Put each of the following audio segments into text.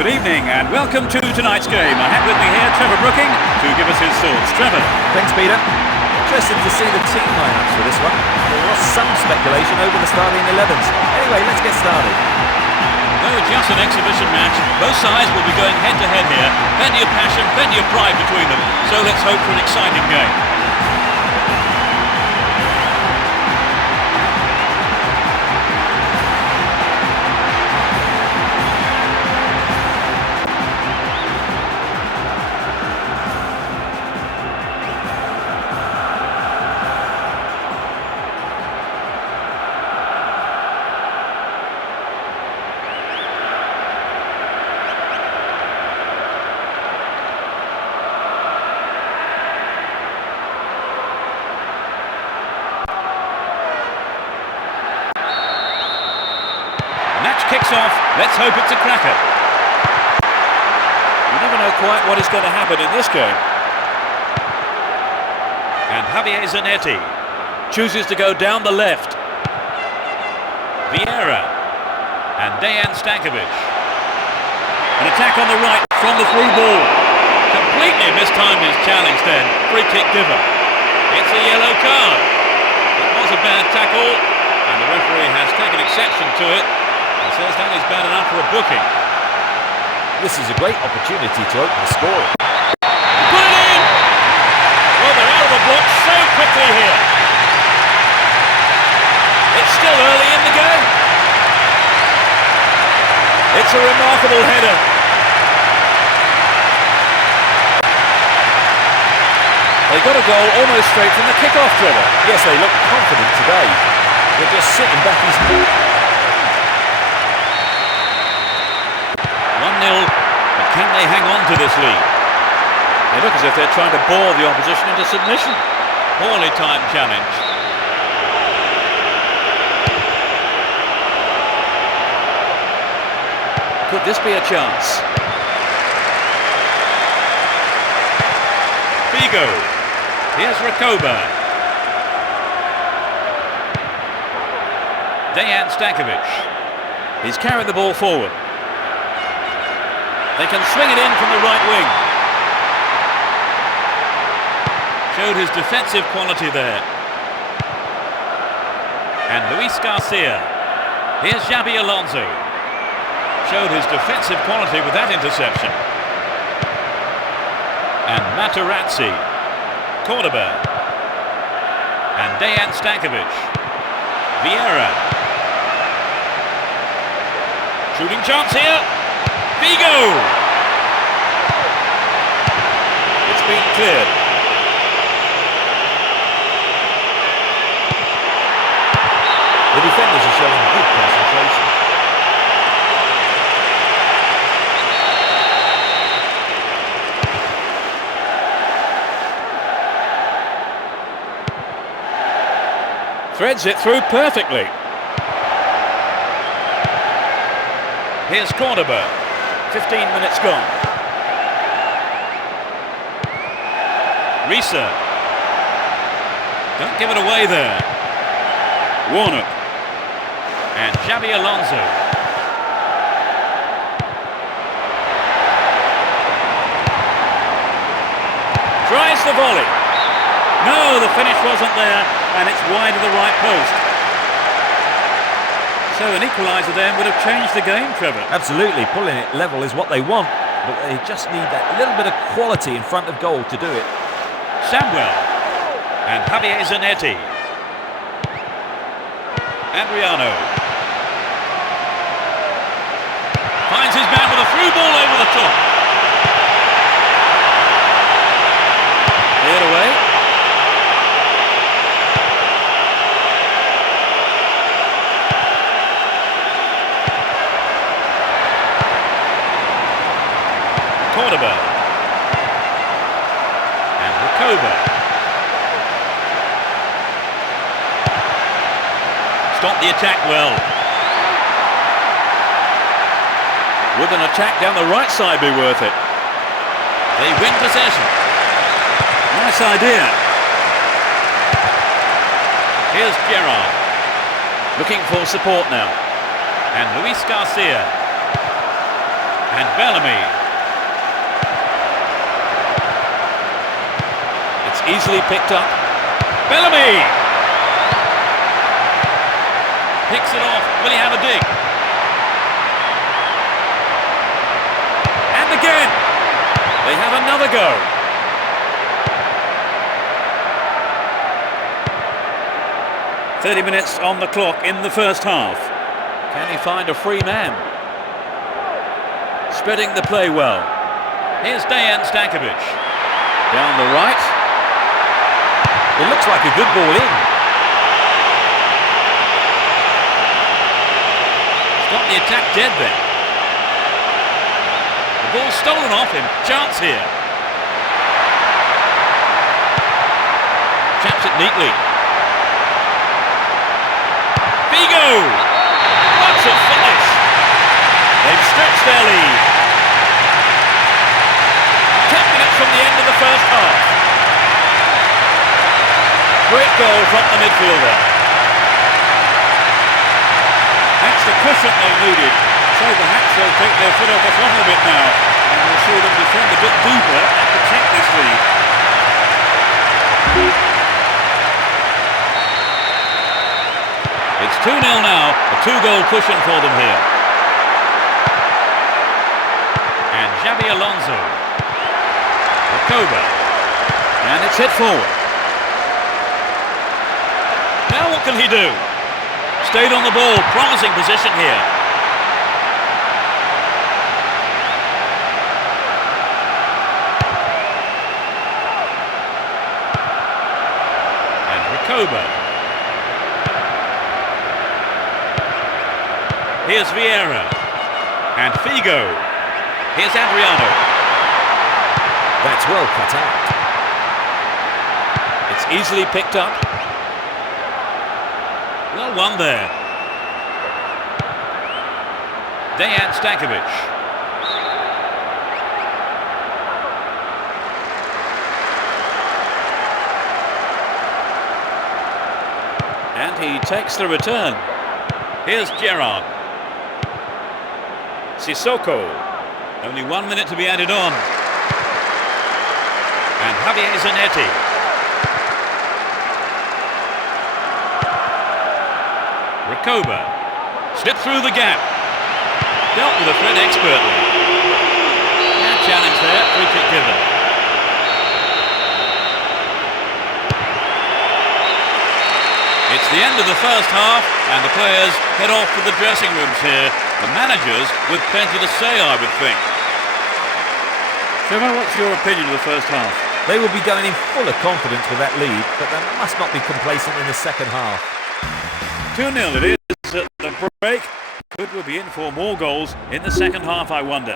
Good evening and welcome to tonight's game. I have with me here Trevor Brooking to give us his thoughts. Trevor. Thanks, Peter. Interested to see the team lineups for this one. There was some speculation over the starting 11s. Anyway, let's get started. No, just an exhibition match. Both sides will be going head to head here. Plenty of passion, plenty of pride between them. So let's hope for an exciting game. Kicks off. Let's hope it's a cracker. You never know quite what is going to happen in this game. And Javier Zanetti chooses to go down the left. Vieira and Dejan Stankovic. An attack on the right from the through ball. Completely mistimed his challenge then. Free kick giver. It's a yellow card. It was a bad tackle and the referee has taken exception to it. He says that is bad enough for a booking. This is a great opportunity to open the score. Put it in! Well, they're out of the block so quickly here. It's still early in the game. It's a remarkable header. They got a goal almost straight from the kick-off, Trevor. Yes, they look confident today. They're just sitting back his feet. 1-0, but can they hang on to this lead? They look as if they're trying to bore the opposition into submission. Poorly timed challenge. Could this be a chance? Figo. Here's Rakoba. Dejan Stankovic. He's carried the ball forward. They can swing it in from the right wing. Showed his defensive quality there. And Luis Garcia. Here's Xabi Alonso. Showed his defensive quality with that interception. And Materazzi. Cordoba. And Dejan Stankovic. Vieira. Shooting chance here. Figo! It's been cleared. The defenders are showing good concentration. Threads it through perfectly. Here's Cordoba. 15 minutes gone. Risa. Don't give it away there. Warnock. And Xabi Alonso. Tries the volley. No, the finish wasn't there, and it's wide of the right post. So an equaliser then would have changed the game, Trevor. Absolutely, pulling it level is what they want, but they just need that little bit of quality in front of goal to do it. Samuel and Javier Zanetti. Adriano finds his man with a through ball over the top. Cleared away. Cordoba and Recoba. Stop the attack well. Would an attack down the right side be worth it? They win possession. Nice idea. Here's Gerrard. Looking for support now. And Luis Garcia. And Bellamy. It's easily picked up. Bellamy! Picks it off. Will he have a dig? And again! They have another go. "30 minutes on the clock in the first half. Can he find a free man? Spreading the play well. Here's Dejan Stankovic. Down the right. It looks like a good ball in. Stop the attack dead then. The ball stolen off him. Chance here. Chaps it neatly. Figo! What's a finish! They've stretched their lead. 10 minutes from the end of the first half. Great goal from the midfielder. That's the cushion they needed. So perhaps they'll take their foot off the throttle a bit now. And we'll see them defend a bit deeper and protect this lead. It's 2-0 now, a 2-goal cushion for them here. And Xabi Alonso. Recoba. And it's hit forward. Now what can he do? Stayed on the ball, promising position here. And Recoba. Here's Vieira. And Figo. Here's Adriano. That's well cut out. It's easily picked up. Well won there. Dejan Stankovic. And he takes the return. Here's Gerrard. Sissoko. Only 1 minute to be added on. And Javier Zanetti. Recoba. Slipped through the gap. Dealt with the threat expertly. And challenge there, free kick given. It's the end of the first half and the players head off to the dressing rooms here. The managers with plenty to say, I would think. Trevor, what's your opinion of the first half? They will be going in full of confidence with that lead, but they must not be complacent in the second half. 2-0 it is at the break. Could we be in for more goals in the second half, I wonder.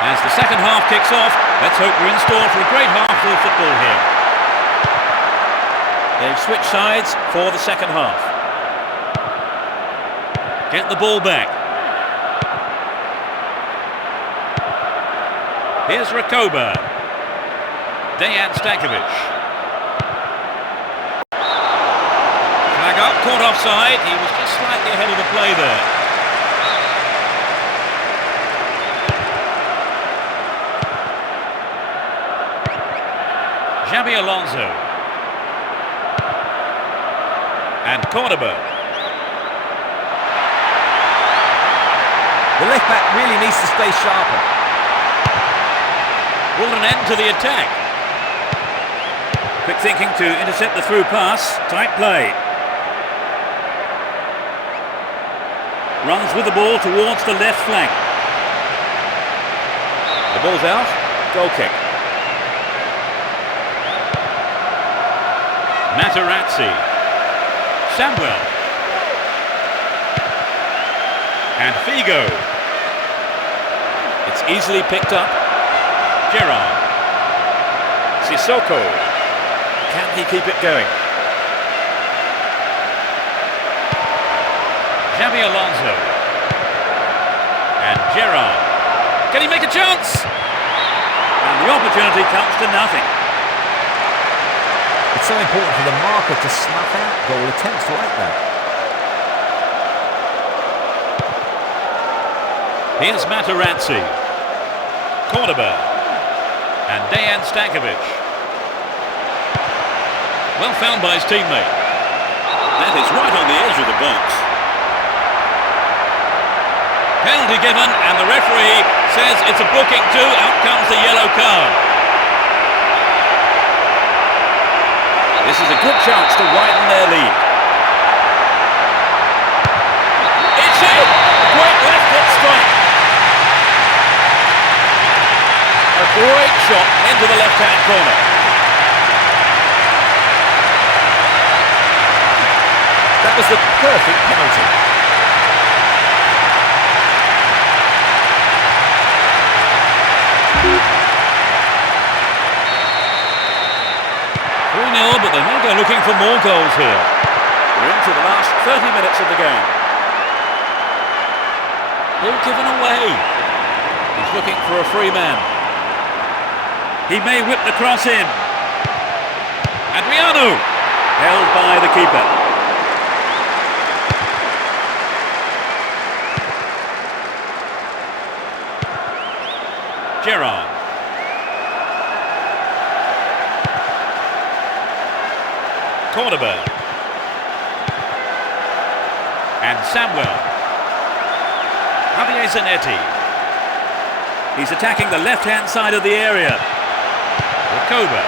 As the second half kicks off, let's hope we're in store for a great half full of football here. They've switched sides for the second half. Get the ball back. Here's Recoba. Dejan Stankovic. Flag up, caught offside. He was just slightly ahead of the play there. Xabi Alonso. And Cordoba. The left back really needs to stay sharper. Brought an end to the attack. Quick thinking to intercept the through pass. Tight play. Runs with the ball towards the left flank. The ball's out. Goal kick. Materazzi. Samuel. And Figo. It's easily picked up. Gerrard. Sissoko. Can he keep it going? Xabi Alonso. And Gerrard. Can he make a chance? And the opportunity comes to nothing. It's so important for the marker to snuff out goal attempts like that. Here's Materazzi. Cordoba. And Dejan Stankovic. Well found by his teammate. That is right on the edge of the box. Penalty given, and the referee says it's a booking too. Out comes the yellow card. This is a good chance to widen their lead. It's in! Great left foot strike. A great shot into the left-hand corner. That was the perfect penalty. But they may go looking for more goals here. We're into the last 30 minutes of the game. Ball given away. He's looking for a free man. He may whip the cross in. Adriano. Held by the keeper. Gerrard. Cordoba. And Samuel. Javier Zanetti. He's attacking the left-hand side of the area. Rakoba.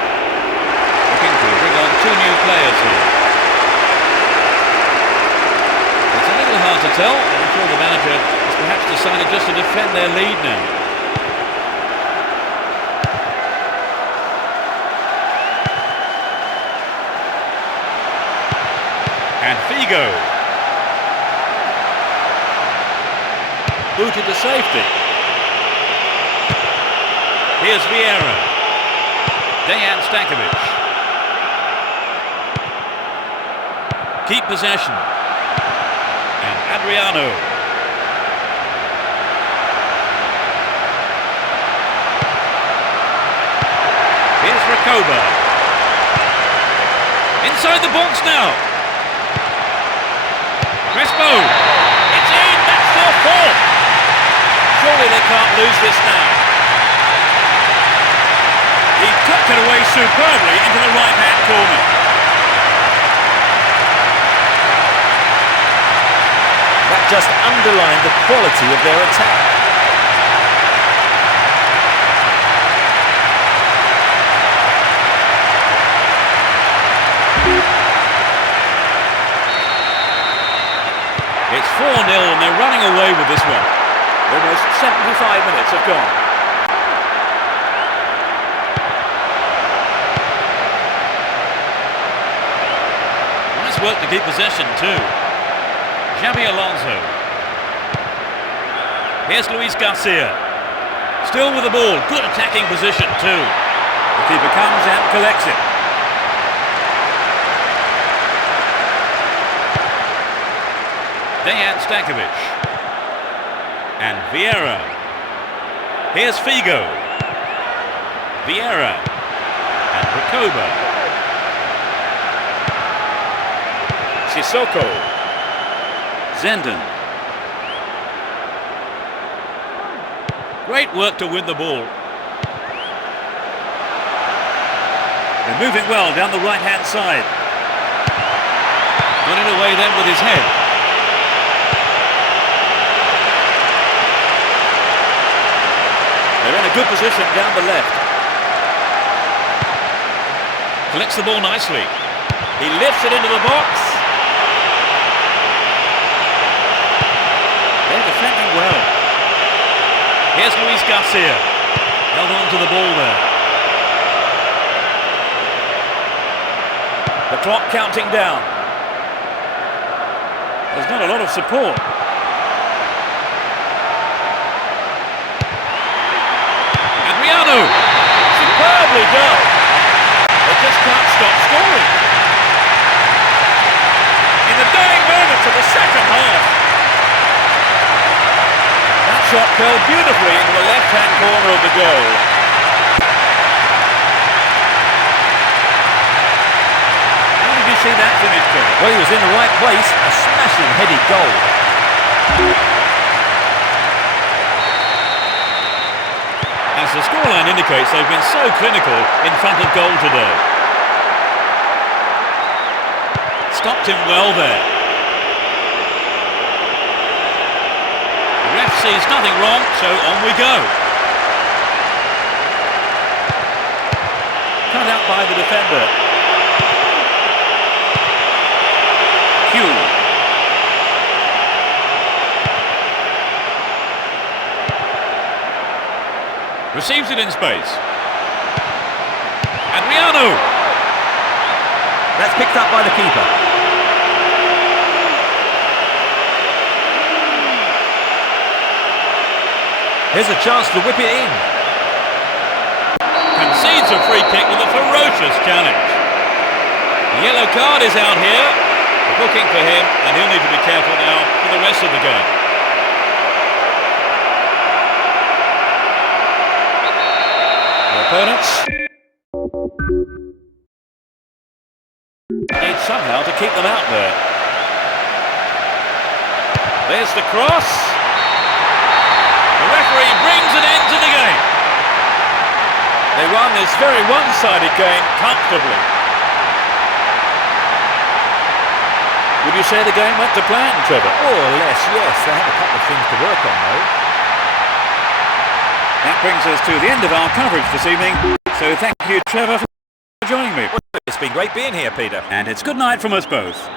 Looking to bring on two new players here. It's a little hard to tell. I'm sure the manager has perhaps decided just to defend their lead now. And Figo. Booted to safety. Here's Vieira. Dejan Stankovic. Keep possession. And Adriano. Here's Rakoba. Inside the box now. Crespo. It's in. That's their fourth. Surely they can't lose this now. He tucked it away superbly into the right-hand corner. That just underlined the quality of their attack. It's 4-0 and they're running away with this one. Almost 75 minutes have gone. Nice work to keep possession too. Xabi Alonso. Here's Luis Garcia. Still with the ball. Good attacking position too. The keeper comes and collects it. Dejan Stankovic. And Vieira. Here's Figo. Vieira. And Recoba. Sissoko. Zenden. Great work to win the ball. They're moving well down the right-hand side. Got it away then with his head. They're in a good position down the left. Collects the ball nicely. He lifts it into the box. They're defending well. Here's Luis Garcia. Held on to the ball there. The clock counting down. There's not a lot of support. Adriano! Superbly done. They just can't stop scoring. In the dying moments of the second half. That shot curled beautifully into the left-hand corner of the goal. How did you see that finish, Trevor? Well, he was in the right place. A smashing headed goal. As the scoreline indicates, they've been so clinical in front of goal today. Stopped him well there. The ref sees nothing wrong, so on we go. Cut out by the defender. Hugh. Receives it in space. Adriano! That's picked up by the keeper. Here's a chance to whip it in. Concedes a free kick with a ferocious challenge. The yellow card is out here. A booking for him, and he'll need to be careful now for the rest of the game. Opponents need somehow to keep them out there. There's the cross. The referee brings an end to the game. They won this very one-sided game comfortably. Would you say the game went to plan, Trevor? More or less, yes. They have a couple of things to work on, though. That brings us to the end of our coverage this evening. So thank you, Trevor, for joining me. Well, it's been great being here, Peter. And it's good night from us both.